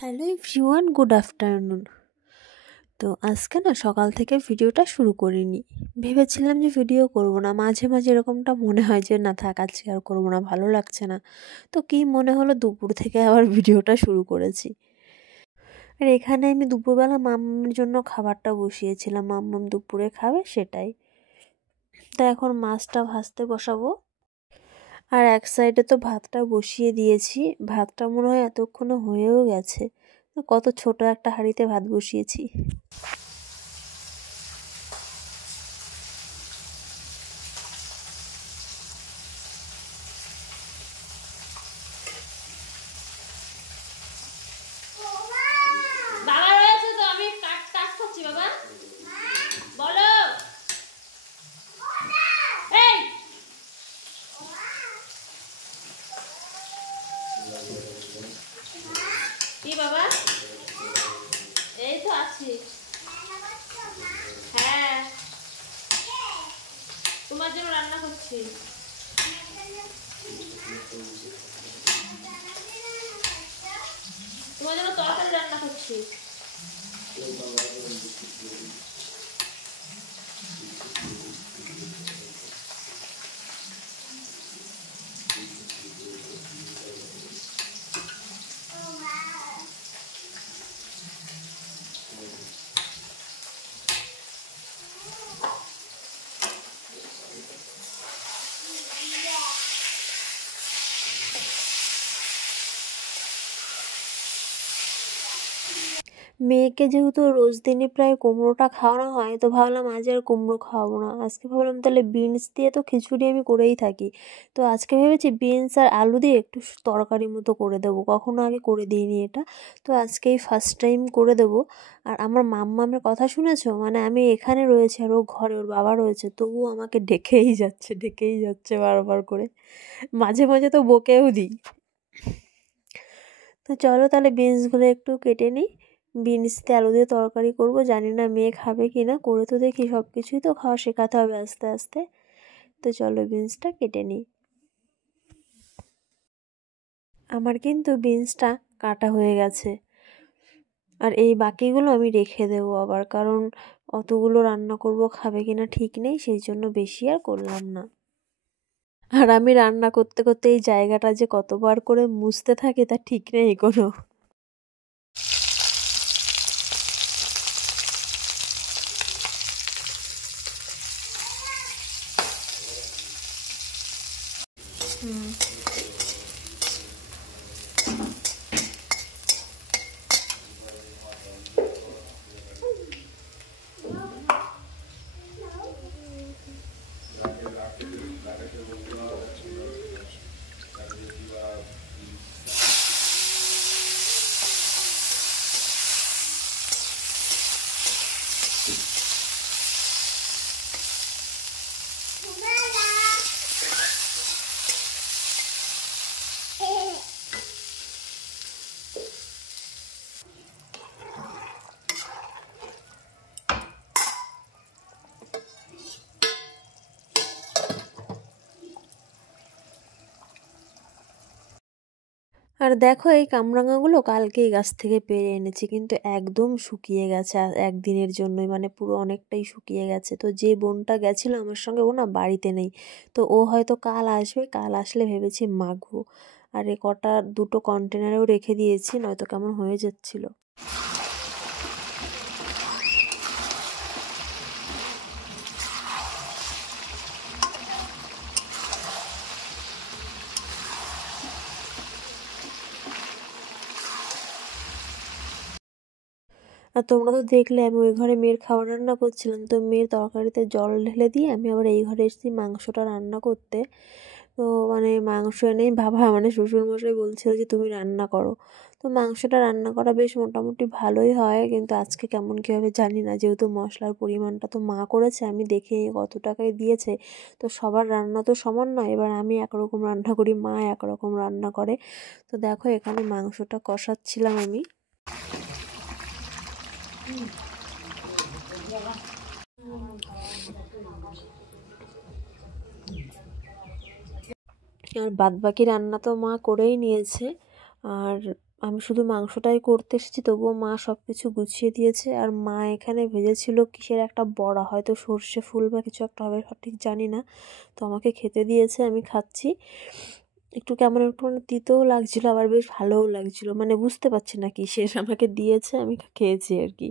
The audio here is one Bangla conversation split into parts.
Hello everyone, good afternoon. তো আজকে না সকাল থেকে ভিডিওটা শুরু করিনি। ভেবেছিলাম যে ভিডিও করব না, মাঝে মাঝে এরকমটা মনে হয় যে না থাক আজকে আর করবো না, ভালো লাগছে না। তো কি মনে হলো দুপুর থেকে আবার ভিডিওটা শুরু করেছি। আর এখানে আমি দুপুরবেলা মাম্মার জন্য খাবারটা বসিয়েছিলাম, মাম্মাম দুপুরে খাবে সেটাই। তো এখন মাছটা ভাজতে বসাবো। আর এক সাইডে তো ভাতটা বসিয়ে দিয়েছি, ভাতটা মনে হয় এতক্ষণে হয়েও গেছে। কত ছোট একটা হাঁড়িতে ভাত বসিয়েছি। বাবা রয়েছে তো, আমি কাজ করছি। বাবা বলো। এই কি বাবা? এই তো আছি। হ্যাঁ, তোমার জন্য রান্না করছি। তোমার জন্য তরকারি রান্না করছি। মেয়েকে যেহেতু রোজ দিনই প্রায় কুমড়োটা খাওয়ানো হয়, তো ভাবলাম আজ আর কুমড়ো খাওয়াবো না। আজকে ভাবলাম তাহলে বিনস দিয়ে তো খিচুড়ি আমি করেই থাকি, তো আজকে ভেবেছি বিনস আর আলু দিয়ে একটু তরকারি মতো করে দেবো। কখনো আগে করে দিইনি এটা, তো আজকেই ফার্স্ট টাইম করে দেবো। আর আমার মাম্মামের কথা শুনেছো, মানে আমি এখানে রয়েছি আর ও ঘরে ওর বাবা রয়েছে, তবুও আমাকে ডেকেই যাচ্ছে বারবার করে। মাঝে মাঝে তো বকেও দিই। তো চলো তাহলে বিনসগুলো একটু কেটে নিই। বিনস দিয়ে আলু দিয়ে তরকারি করব, জানি না মেয়ে খাবে কি না, করে তো দেখি। সব কিছুই তো খাওয়া শেখাতে হবে আস্তে আস্তে। তো চলো বিনসটা কেটে নিই। আমার কিন্তু বিনসটা কাটা হয়ে গেছে, আর এই বাকিগুলো আমি রেখে দেবো আবার, কারণ অতগুলো রান্না করব খাবে কিনা ঠিক নেই, সেই জন্য বেশি আর করলাম না। আর আমি রান্না করতে করতে এই জায়গাটা যে কতবার করে মুছতে থাকে তা ঠিক নেই কোনো। আর দেখো এই কামরাঙাগুলো কালকেই গাছ থেকে পেড়ে এনেছি, কিন্তু একদম শুকিয়ে গেছে একদিনের জন্যই, মানে পুরো অনেকটাই শুকিয়ে গেছে। তো যে বোনটা গেছিলো আমার সঙ্গে, ও না বাড়িতে নেই, তো ও হয়তো কাল আসবে, কাল আসলে ভেবেছি মাখবো। আর এ কটা দুটো কন্টেনারেও রেখে দিয়েছি, নয়তো কেমন হয়ে যাচ্ছিলো। আর তোমরা তো দেখলে আমি ওই ঘরে মেয়ের খাবার রান্না করছিলাম, তো মেয়ের তরকারিতে জল ঢেলে দিয়ে আমি আবার এই ঘরে এসেছি মাংসটা রান্না করতে। তো মানে মাংস এনেই বাবা মানে শ্বশুরমশাই বলছিল যে তুমি রান্না করো। তো মাংসটা রান্না করা বেশ মোটামুটি ভালোই হয়, কিন্তু আজকে কেমন কী হবে জানি না, যেহেতু মশলার পরিমাণটা তো মা করেছে, আমি দেখে কত টাকায় দিয়েছে। তো সবার রান্না তো সমান নয়, এবার আমি একরকম রান্না করি, মা একরকম রান্না করে। তো দেখো এখানে মাংসটা কষাচ্ছিলাম আমি। আর বাদবাকি রান্না তো মা করেই নিয়েছে। আর আমি শুধু মাংসটাই করতে এসেছি, তবুও মা সব কিছু গুছিয়ে দিয়েছে। আর মা এখানে ভেজেছিল কিসের একটা বড়া, হয়তো সর্ষে ফুল বা কিছু একটা হবে, সঠিক জানি না। তো আমাকে খেতে দিয়েছে, আমি খাচ্ছি। একটু কেমন একটু মানে তিতেও লাগছিলো, আবার বেশ ভালোও লাগছিলো, মানে বুঝতে পারছি না কিসের। আমাকে দিয়েছে, আমি খেয়েছি আর কি।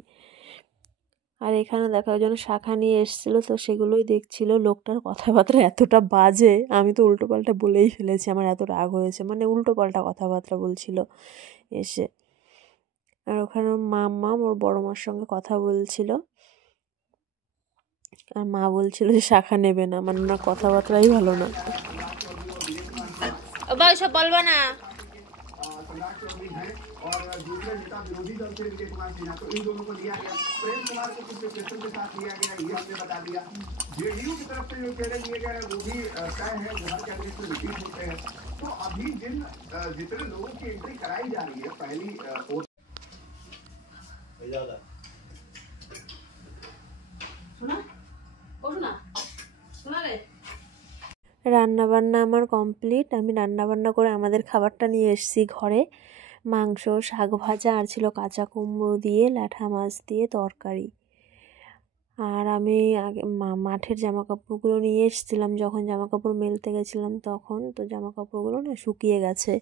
আর এখানে দেখা ওই জন্য শাখা নিয়ে এসেছিলো, তো সেগুলোই দেখছিল। লোকটার কথাবার্তা এতটা বাজে, আমি তো উল্টোপাল্টা বলেই ফেলেছি, আমার এত রাগ হয়েছে, মানে উল্টোপাল্টা কথাবার্তা বলছিল এসে। আর ওখানে মাম্মা ওর বড় মার সঙ্গে কথা বলছিল, আর মা বলছিল যে শাখা নেবে না, মানে ওনার কথাবার্তাই ভালো না। ওসব বলবো না। सम्राट चौधरी हैं और दूसरे नेता विरोधी दल से विजय कुमार सिन्हा, तो इन दोनों को लिया गया। प्रेम कुमार को किस विश्लेषण के साथ लिया गया ये हमने बता दिया। जेडीयू की तरफ से जो चेहरे लिए गए हैं वो भी तय है, वो हर कैबिनेट में रिपीट होते हैं। तो अभी जितने लोगों की एंट्री कराई जा रही है पहली রান্নাবান্না আমার কমপ্লিট। আমি রান্নাবান্না করে আমাদের খাবারটা নিয়ে এসেছি ঘরে। মাংস, শাক ভাজা, আর ছিল কাঁচা কুমড়ো দিয়ে ল্যাঠা মাছ দিয়ে তরকারি। আর আমি আগে মাঠের জামা কাপড়গুলো নিয়ে এসেছিলাম, যখন জামা কাপড় মেলতে গেছিলাম তখন। তো জামা কাপড়গুলো না শুকিয়ে গেছে,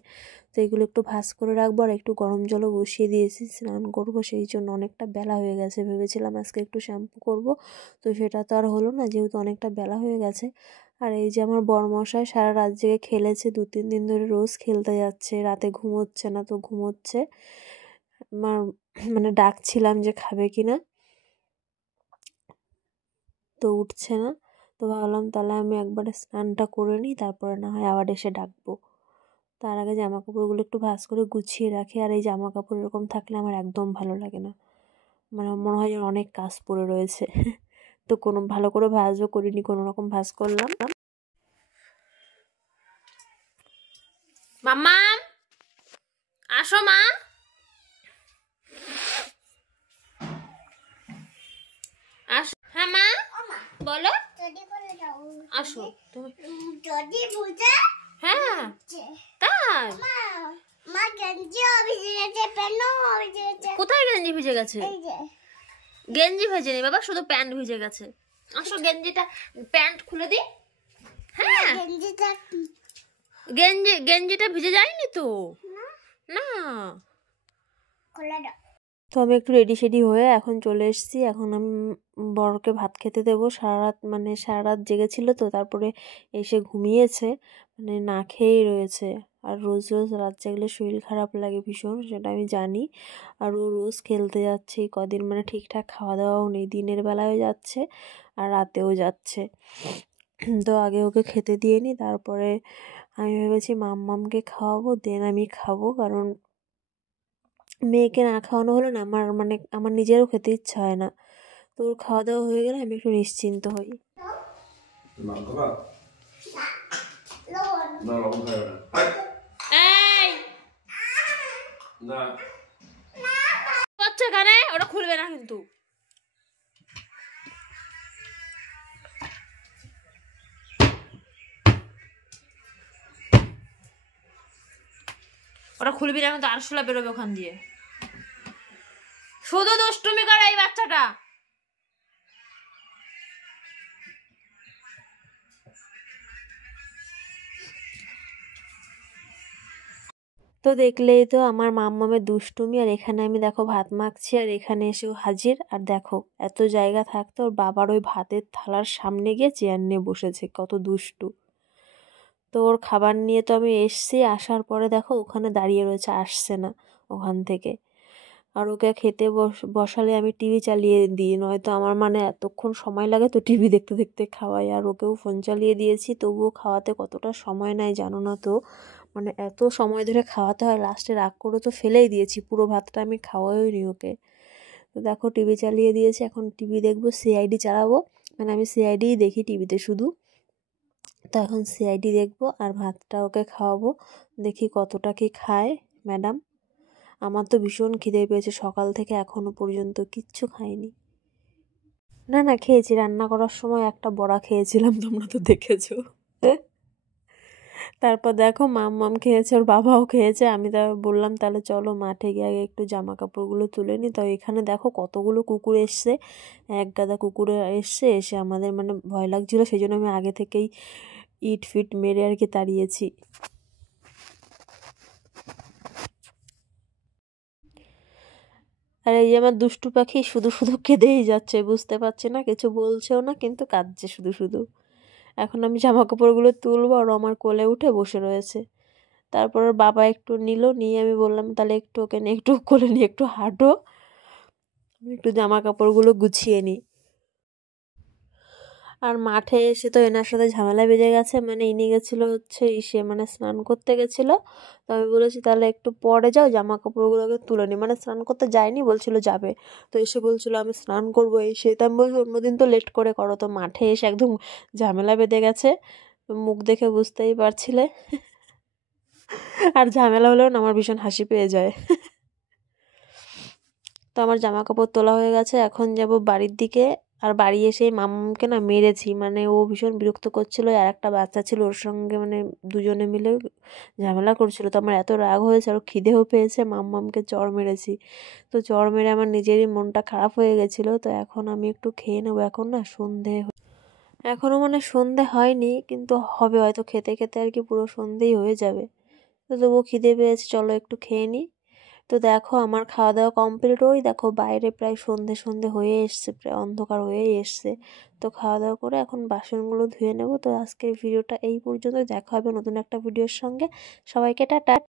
তো এগুলো একটু ভাঁজ করে রাখবো। আর একটু গরম জলও বসিয়ে দিয়েছি, স্নান করবো, সেই জন্য অনেকটা বেলা হয়ে গেছে। ভেবেছিলাম আজকে একটু শ্যাম্পু করব, তো সেটা তো আর হলো না, যেহেতু অনেকটা বেলা হয়ে গেছে। আর এই যে আমার বরমশাই সারা রাত জেগে খেলেছে, 2-3 দিন ধরে রোজ খেলতে যাচ্ছে, রাতে ঘুমোচ্ছে না, তো ঘুমোচ্ছে। আমার মানে ডাকছিলাম যে খাবে কিনা, তো উঠছে না। তো ভাবলাম তাহলে আমি একবারে স্নানটা করে নিই, তারপরে না হয় আবার এসে ডাকবো। তার আগে জামা কাপড়গুলো একটু ভাঁজ করে গুছিয়ে রাখি। আর এই জামা কাপড় এরকম থাকলে আমার একদম ভালো লাগে না, মানে মনে হয় যেন অনেক কাজ পড়ে রয়েছে। তো কোনো ভালো করে ভাঁজও করিনি, কোনো রকম ভাঁজ করলাম। মাম্মা আসো মা। আসো। হ্যাঁ মা বলো। আসো তুমি। হ্যাঁ তাই? কোথায় গেঞ্জি ভিজে গেছে? গেঞ্জি ভেজে নেই বাবা, শুধু প্যান্ট ভিজে গেছে। আসো গেঞ্জিটা, প্যান্ট খুলে দি। হ্যাঁ গেঞ্জিটা ভিজে যায়নি তো না। তো আমি একটু রেডি শেডি হয়ে এখন চলে এসেছি। এখন আমি বরকে ভাত খেতে দেবো। সারা রাত জেগেছিল, তো তারপরে এসে ঘুমিয়েছে, মানে না খেয়েই রয়েছে। আর রোজ রোজ রাত জাগলে শরীর খারাপ লাগে ভীষণ, সেটা আমি জানি। আর ও রোজ খেলতে যাচ্ছে এই কদিন, মানে ঠিকঠাক খাওয়া দাওয়াও নেই, দিনের বেলায়ও যাচ্ছে আর রাতেও যাচ্ছে। তো আগে ওকে খেতে দিয়ে নিই, তারপরে আমি ভেবেছি মাম্মামকে খাওয়াবো, দেন আমি খাবো। কারণ মেয়েকে না খাওয়ানো হলে না আমার নিজেরও খেতে ইচ্ছা হয় না। তো ওর খাওয়া দাওয়া হয়ে গেলে আমি একটু নিশ্চিন্ত হই। এখানে ওটা খুলবে না কিন্তু। ওটা খুলবি না কিন্তু আরশোলা বেরোবে ওখান দিয়ে। শুধু দুষ্টুমি করে এই বাচ্চাটা। তো দেখলেই তো আমার মাম্মামের দুষ্টুমি। আর এখানে আমি দেখো ভাত মাখছি, আর এখানে এসেও হাজির। আর দেখো এত জায়গা থাকতো ওর বাবার ওই ভাতের থালার সামনে গিয়ে চেয়ার নিয়ে বসেছে, কত দুষ্টু। তো ওর খাবার নিয়ে তো আমি এসছি, আসার পরে দেখো ওখানে দাঁড়িয়ে রয়েছে, আসছে না ওখান থেকে। আর ওকে খেতে বসালে আমি টিভি চালিয়ে দিই, নয়তো আমার মানে এতক্ষণ সময় লাগে, তো টিভি দেখতে দেখতে খাওয়াই। আর ওকেও ফোন চালিয়ে দিয়েছি, তবুও খাওয়াতে কতটা সময় নেয় জানো না তো, মানে এত সময় ধরে খাওয়াতে হয়। লাস্টে রাগ করে তো ফেলেই দিয়েছি, পুরো ভাতটা আমি খাওয়াই নি ওকে। তো দেখো টিভি চালিয়ে দিয়েছি, এখন টিভি দেখবো, সিআইডি চালাবো, মানে আমি সিআইডিই দেখি টিভিতে শুধু। তো এখন সিআইডি দেখবো আর ভাতটা ওকে খাওয়াবো, দেখি কতটা কি খায় ম্যাডাম। আমার তো ভীষণ খিদে পেয়েছে, সকাল থেকে এখনো পর্যন্ত কিচ্ছু খাইনি। না খেয়েছি, রান্না করার সময় একটা বড়া খেয়েছিলাম, তোমরা তো দেখেছো। তারপর দেখো মাম খেয়েছে, ওর বাবাও খেয়েছে। আমি তা বললাম তাহলে চলো মাঠে গিয়ে আগে একটু জামা কাপড়গুলো তুলে নিই। তো এখানে দেখো কতগুলো কুকুর এসছে, এক গাদা কুকুর এসছে। এসে আমাদের মানে ভয় লাগছিলো, সেই জন্য আমি আগে থেকেই ইট ফিট মেরে আর কি তাড়িয়েছি। আর এই যে আমার দুষ্টু পাখি শুধু শুধু কেঁদেই যাচ্ছে, বুঝতে পারছে না, কিছু বলছেও না, কিন্তু কাঁদছে শুধু শুধু। এখন আমি জামা কাপড়গুলো তুলবো আর আমার কোলে উঠে বসে রয়েছে। তারপর ওর বাবা একটু নিল, নিয়ে আমি বললাম তাহলে একটু ওকে নিয়ে একটু কোলে নিয়ে একটু হাঁটো, আমি একটু জামা কাপড়গুলো গুছিয়ে নিই। আর মাঠে এসে তো এনার সাথে ঝামেলা বেজে গেছে, মানে ইনি গেছিলো হচ্ছে ইসে মানে স্নান করতে গেছিলো। তো আমি বলেছি তাহলে একটু পরে যাও, জামা কাপড়গুলোকে তুলে নি, মানে স্নান করতে যায়নি, বলছিল যাবে। তো এসে বলছিল আমি স্নান করবো এসে। তো আমি বলছি অন্যদিন তো লেট করে করো, তো মাঠে এসে একদম ঝামেলা বেঁধে গেছে, মুখ দেখে বুঝতেই পারছিলে। আর ঝামেলা হলেও না আমার ভীষণ হাসি পেয়ে যায়। তো আমার জামা কাপড় তোলা হয়ে গেছে, এখন যাব বাড়ির দিকে। আর বাড়ি এসেই মামাকে না মেরেছি, মানে ও ভীষণ বিরক্ত করছিল, আর একটা বাচ্চা ছিল ওর সঙ্গে, মানে দুজনে মিলে ঝামেলা করছিল। তো আমার এত রাগ হয়েছে আর খিদেও পেয়েছে, মাম্মামকে চড় মেরেছি। তো চড় মেরে আমার নিজেরই মনটা খারাপ হয়ে গেছিলো। তো এখন আমি একটু খেয়ে নেবো, এখন না সন্ধে, এখনও মানে সন্ধে হয়নি, কিন্তু হবে হয়তো, খেতে খেতে আর কি পুরো সন্ধেই হয়ে যাবে। তো তবুও খিদে পেয়েছে, চলো একটু খেয়ে নিই। তো দেখো আমার খাওয়া দাওয়া কমপ্লিট, ওই দেখো বাইরে প্রায় সন্ধে সন্ধে হয়ে এসছে, প্রায় অন্ধকার হয়েই এসছে। তো খাওয়া দাওয়া করে এখন বাসনগুলো ধুয়ে নেব। তো আজকের ভিডিওটা এই পর্যন্ত, দেখা হবে নতুন একটা ভিডিওর সঙ্গে। সবাইকে টাটা।